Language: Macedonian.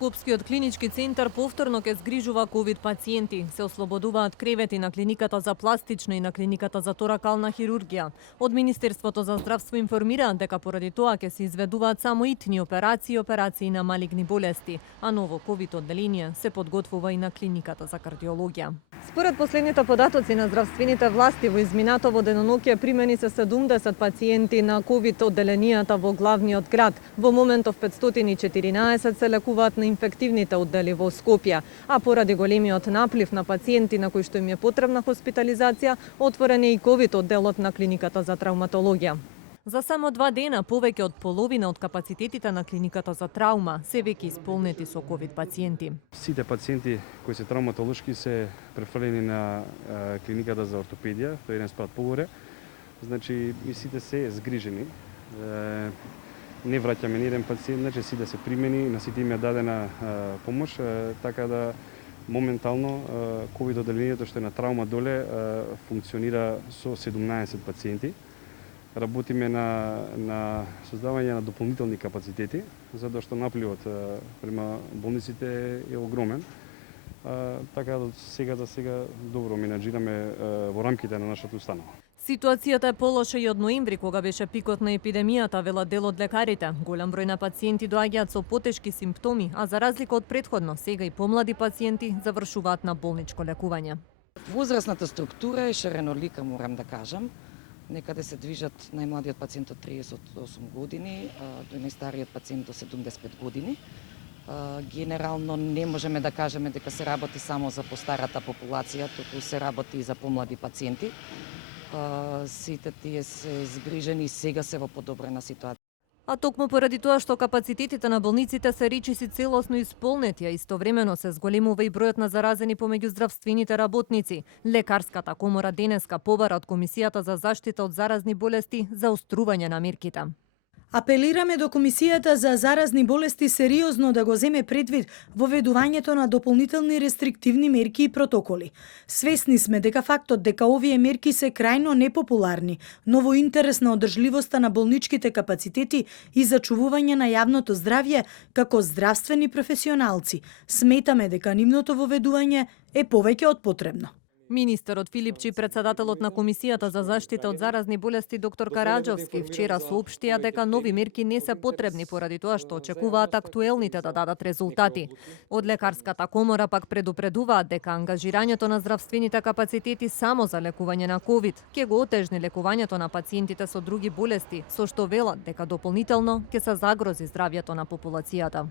Скопскиот клинички центар повторно ке згрижува ковид пациенти. Се ослободуваат кревети на клиниката за пластична и на клиниката за торакална хирургија. Од Министерството за здравство информираат дека поради тоа ќе се изведуваат само итни операции и операции на малигни болести, а ново ковид одделение се подготвува и на клиниката за кардиологија. Според последните податоци на здравствените власти во изминатово деноноќе примени се 70 пациенти на ковид одделенијата во главниот град. Во моментов 514 се лекуваат на инфективните оддели во Скопје, а поради големиот наплив на пациенти на кои што им е потребна хоспитализација, отворен е и ковид одделот на клиниката за травматологија. За само 2 дена повеќе од половина од капацитетите на клиниката за траума се веќе исполнети со ковид пациенти. Сите пациенти кои се травматолошки се префрлени на клиниката за ортопедија, тој еден спат погоре. Значи и сите се згрижени. Не враќаме ни еден пациент, значи сите се примени, на сите им е дадена помош, така да моментално ковид одделението што е на траума доле функционира со 17 пациенти. Работиме на создавање на дополнителни капацитети, затоа што напливот према болниците е огромен. Така да сега за сега добро менаџираме во рамките на нашата установа. Ситуацијата е полоша и од ноември, кога беше пикот на епидемијата, велат дел од лекарите. Голем број на пациенти доаѓаат со потешки симптоми, а за разлика од претходно, сега и помлади пациенти завршуваат на болничко лекување. Возрастната структура е ширенолика, морам да кажам. Некаде се движат најмладиот пациент од 38 години, до најстариот пациент до 75 години. Генерално не можеме да кажеме дека се работи само за постарата популација, туку се работи и за помлади пациенти. Сите тие се згрижени и сега се во подобрена ситуација. А токму поради тоа што капацитетите на болниците се речиси целосно исполнети, а истовремено се зголемува и бројот на заразени помеѓу здравствените работници. Лекарската комора денеска побара од Комисијата за заштита од заразни болести за острување на мерките. Апелираме до Комисијата за заразни болести сериозно да го земе предвид воведувањето на дополнителни рестриктивни мерки и протоколи. Свесни сме дека фактот дека овие мерки се крајно непопуларни, но во интерес на одржливоста на болничките капацитети и зачувување на јавното здравје како здравствени професионалци, сметаме дека нивното воведување е повеќе од потребно. Министерот Филипчи, председателот на Комисијата за заштита од заразни болести доктор Караџовски вчера соопштија дека нови мерки не се потребни поради тоа што очекуваат актуелните да дадат резултати. Од лекарската комора пак предупредуваат дека ангажирањето на здравствените капацитети само за лекување на ковид ќе го отежни лекувањето на пациентите со други болести, со што велат дека дополнително ќе се загрози здравјето на популацијата.